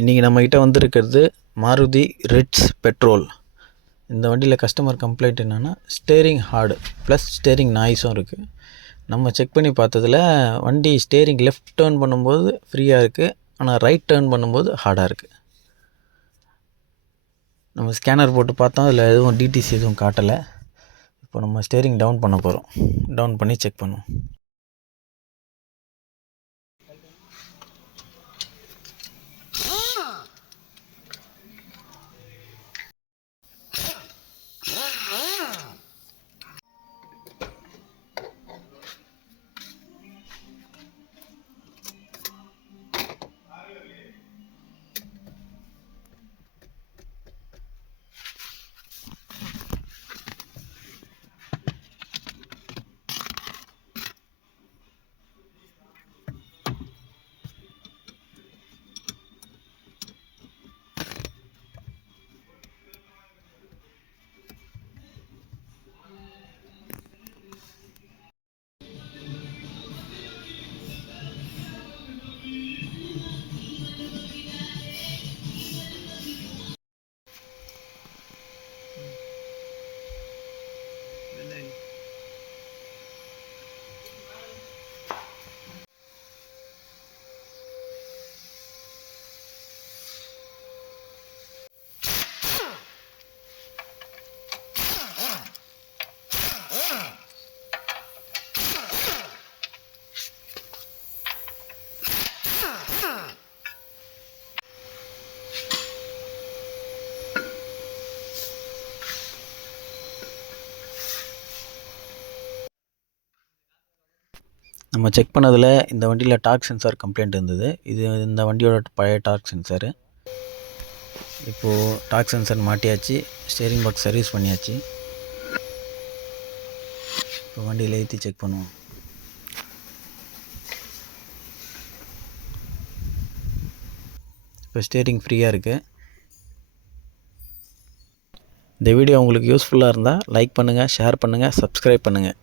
இன்றைக்கி நம்மக்கிட்ட வந்திருக்கிறது மாருதி ரிட்ஸ் பெட்ரோல். இந்த வண்டியில் கஸ்டமர் கம்ப்ளைண்ட் என்னென்னா ஸ்டேரிங் ஹார்டு ப்ளஸ் ஸ்டேரிங் நாய்ஸும் இருக்குது. நம்ம செக் பண்ணி பார்த்ததில் வண்டி ஸ்டேரிங் லெஃப்ட் டேர்ன் பண்ணும்போது ஃப்ரீயாக இருக்குது, ஆனால் ரைட் டேர்ன் பண்ணும்போது ஹார்டாக இருக்குது. நம்ம ஸ்கேனர் போட்டு பார்த்தோம், அதில் எதுவும் டிடிசி எதுவும் காட்டலை. இப்போ நம்ம ஸ்டேரிங் டவுன் பண்ண போகிறோம். டவுன் பண்ணி செக் பண்ணுவோம். நம்ம செக் பண்ணதில் இந்த வண்டியில் டார்க் சென்சார் கம்ப்ளைண்ட் இருந்தது. இந்த வண்டியோட பழைய டார்க் சென்சாரு. இப்போது டார்க் சென்சார் மாட்டியாச்சு, ஸ்டேரிங் பாக்ஸ் சர்வீஸ் பண்ணியாச்சு. இப்போ வண்டியில் ஏற்றி செக் பண்ணுவோம். இப்போ ஸ்டேரிங் ஃப்ரீயாக இருக்குது. இந்த வீடியோ உங்களுக்கு யூஸ்ஃபுல்லாக இருந்தால் லைக் பண்ணுங்கள், ஷேர் பண்ணுங்கள், சப்ஸ்கிரைப் பண்ணுங்கள்.